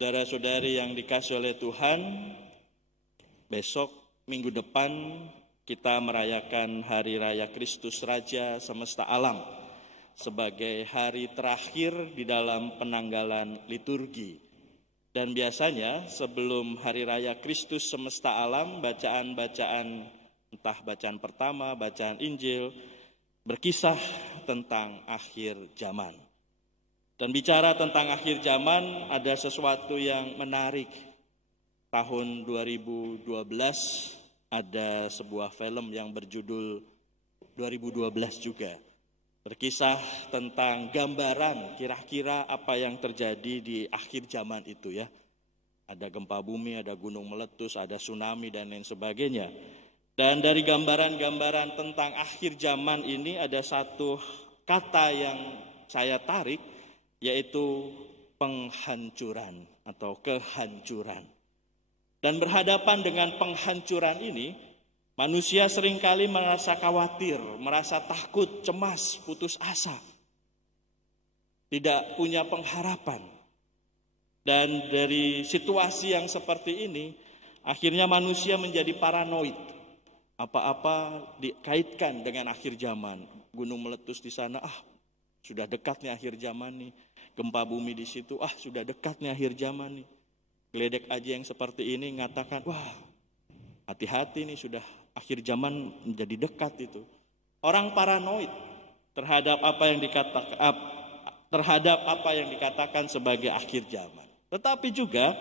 Saudara-saudari yang dikasihi oleh Tuhan, besok minggu depan kita merayakan Hari Raya Kristus Raja Semesta Alam sebagai hari terakhir di dalam penanggalan liturgi. Dan biasanya sebelum Hari Raya Kristus Semesta Alam, bacaan-bacaan, entah bacaan pertama, bacaan Injil, berkisah tentang akhir zaman. Dan bicara tentang akhir zaman, ada sesuatu yang menarik. Tahun 2012 ada sebuah film yang berjudul 2012 juga. Berkisah tentang gambaran kira-kira apa yang terjadi di akhir zaman itu ya. Ada gempa bumi, ada gunung meletus, ada tsunami dan lain sebagainya. Dan dari gambaran-gambaran tentang akhir zaman ini ada satu kata yang saya tarik, yaitu penghancuran atau kehancuran. Dan berhadapan dengan penghancuran ini, manusia seringkali merasa khawatir, merasa takut, cemas, putus asa, tidak punya pengharapan. Dan dari situasi yang seperti ini, akhirnya manusia menjadi paranoid. Apa-apa dikaitkan dengan akhir zaman. Gunung meletus di sana, sudah dekatnya akhir zaman nih. Gempa bumi di situ, sudah dekatnya akhir zaman nih. Geledek aja yang seperti ini mengatakan, hati-hati nih sudah akhir zaman menjadi dekat itu. Orang paranoid terhadap apa yang dikatakan sebagai akhir zaman. Tetapi juga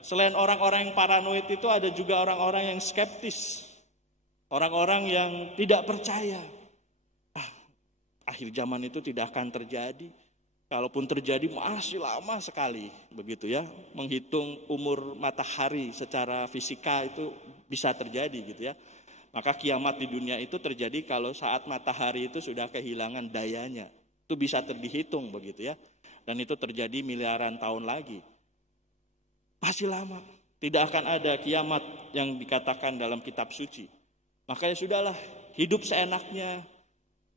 selain orang-orang yang paranoid itu ada juga orang-orang yang skeptis. Orang-orang yang tidak percaya. Akhir zaman itu tidak akan terjadi. Kalaupun terjadi masih lama sekali, begitu ya. Menghitung umur matahari secara fisika itu bisa terjadi gitu ya. Maka kiamat di dunia itu terjadi kalau saat matahari itu sudah kehilangan dayanya. Itu bisa dihitung begitu ya. Dan itu terjadi miliaran tahun lagi. Masih lama. Tidak akan ada kiamat yang dikatakan dalam kitab suci. Makanya sudahlah, hidup seenaknya.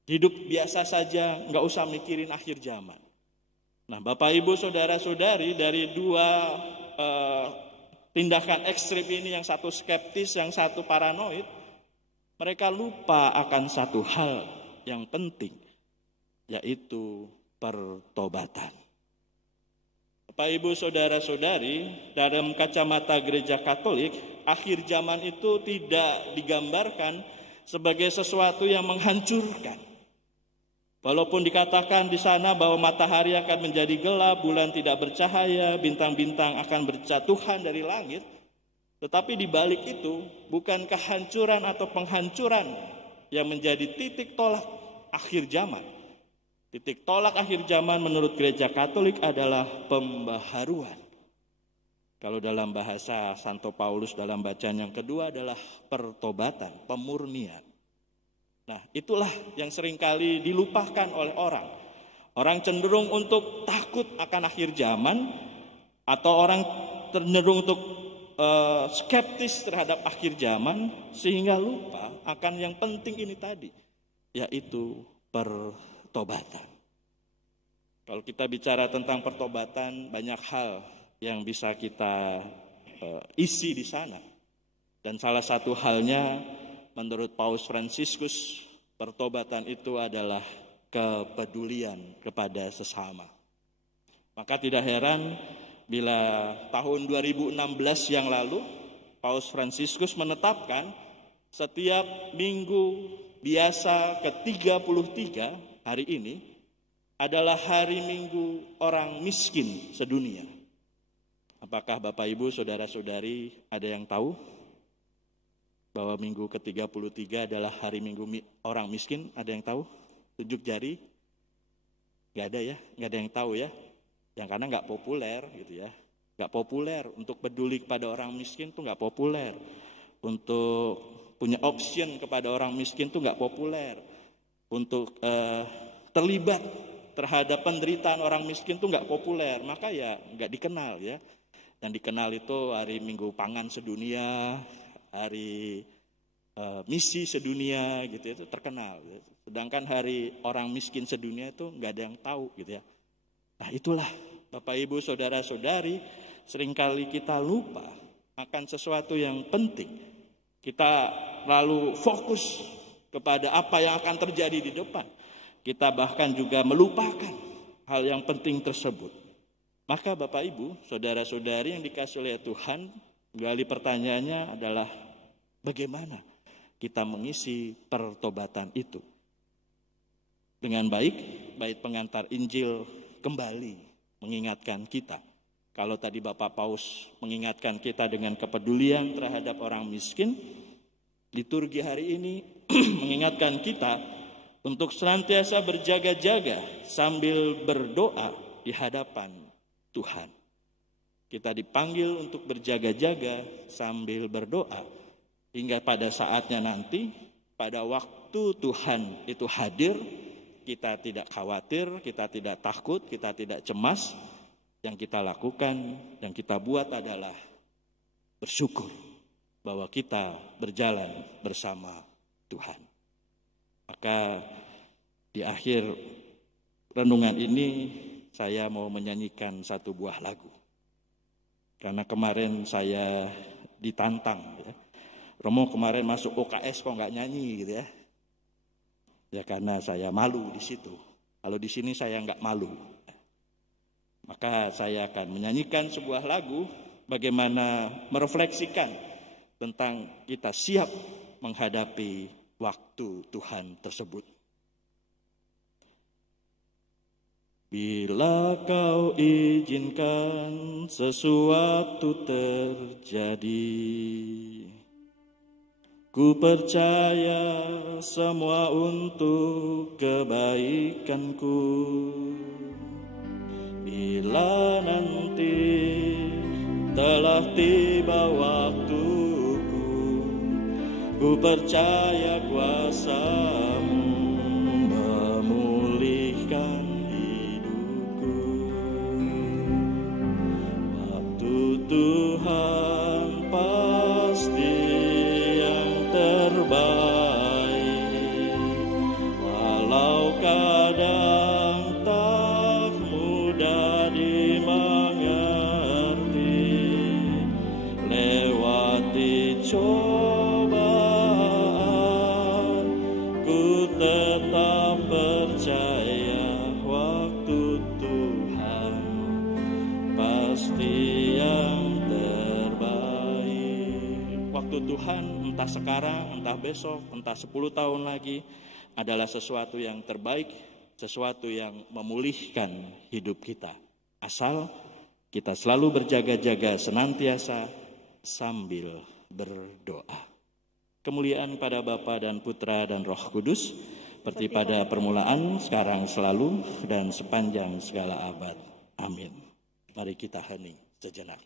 Hidup biasa saja, nggak usah mikirin akhir zaman. Nah, Bapak Ibu Saudara-saudari, dari dua tindakan ekstrim ini, yang satu skeptis, yang satu paranoid, mereka lupa akan satu hal yang penting, yaitu pertobatan. Bapak Ibu Saudara-saudari, dalam kacamata Gereja Katolik, akhir zaman itu tidak digambarkan sebagai sesuatu yang menghancurkan. Walaupun dikatakan di sana bahwa matahari akan menjadi gelap, bulan tidak bercahaya, bintang-bintang akan berjatuhan dari langit, tetapi di balik itu bukan kehancuran atau penghancuran yang menjadi titik tolak akhir zaman. Titik tolak akhir zaman menurut Gereja Katolik adalah pembaharuan. Kalau dalam bahasa Santo Paulus dalam bacaan yang kedua adalah pertobatan, pemurnian. Nah, itulah yang seringkali dilupakan oleh orang. Orang cenderung untuk takut akan akhir zaman, atau orang cenderung untuk skeptis terhadap akhir zaman, sehingga lupa akan yang penting ini tadi, yaitu pertobatan. Kalau kita bicara tentang pertobatan, banyak hal yang bisa kita isi di sana. Dan salah satu halnya, menurut Paus Fransiskus, pertobatan itu adalah kepedulian kepada sesama. Maka tidak heran bila tahun 2016 yang lalu, Paus Fransiskus menetapkan setiap minggu biasa ke-33 hari ini adalah hari Minggu orang miskin sedunia. Apakah Bapak Ibu Saudara-saudari ada yang tahu bahwa minggu ke-33 adalah hari Minggu orang miskin? Ada yang tahu? Tunjuk jari. Gak ada ya, gak ada yang tahu ya. Yang karena gak populer gitu ya. Gak populer untuk peduli kepada orang miskin tuh gak populer. Untuk punya option kepada orang miskin tuh gak populer. Untuk terlibat terhadap penderitaan orang miskin tuh gak populer. Maka ya gak dikenal ya. Dan dikenal itu hari Minggu Pangan Sedunia, hari misi sedunia gitu, itu terkenal. Sedangkan hari orang miskin sedunia itu nggak ada yang tahu gitu ya. Nah itulah Bapak Ibu Saudara-saudari, seringkali kita lupa akan sesuatu yang penting. Kita lalu fokus kepada apa yang akan terjadi di depan. Kita bahkan juga melupakan hal yang penting tersebut. Maka Bapak Ibu, saudara-saudari yang dikasihi oleh Tuhan, kembali pertanyaannya adalah bagaimana kita mengisi pertobatan itu. Dengan baik, bait pengantar Injil kembali mengingatkan kita. Kalau tadi Bapak Paus mengingatkan kita dengan kepedulian terhadap orang miskin, liturgi hari ini mengingatkan kita untuk senantiasa berjaga-jaga sambil berdoa di hadapan Tuhan. Kita dipanggil untuk berjaga-jaga sambil berdoa hingga pada saatnya nanti, pada waktu Tuhan itu hadir, kita tidak khawatir, kita tidak takut, kita tidak cemas. Yang kita lakukan, yang kita buat adalah bersyukur bahwa kita berjalan bersama Tuhan. Maka di akhir renungan ini saya mau menyanyikan satu buah lagu. Karena kemarin saya ditantang. Ya. Romo kemarin masuk OKS kok nggak nyanyi gitu ya. Ya karena saya malu di situ. Kalau di sini saya nggak malu. Maka saya akan menyanyikan sebuah lagu bagaimana merefleksikan tentang kita siap menghadapi waktu Tuhan tersebut. Bila kau izinkan sesuatu terjadi, ku percaya semua untuk kebaikanku. Bila nanti telah tiba waktuku, ku percaya kuasa-Mu memulihkan hidupku. Waktu Tuhan pasti yang terbaik, walau kadang tak mudah dimengerti. Lewati cobaan, ku tetap percaya waktu Tuhan pasti yang terbaik. Waktu Tuhan entah sekarang, entah besok, entah 10 tahun lagi adalah sesuatu yang terbaik, sesuatu yang memulihkan hidup kita. Asal kita selalu berjaga-jaga senantiasa sambil berdoa. Kemuliaan pada Bapa dan Putra dan Roh Kudus, seperti pada permulaan, sekarang, selalu, dan sepanjang segala abad. Amin. Mari kita hening sejenak.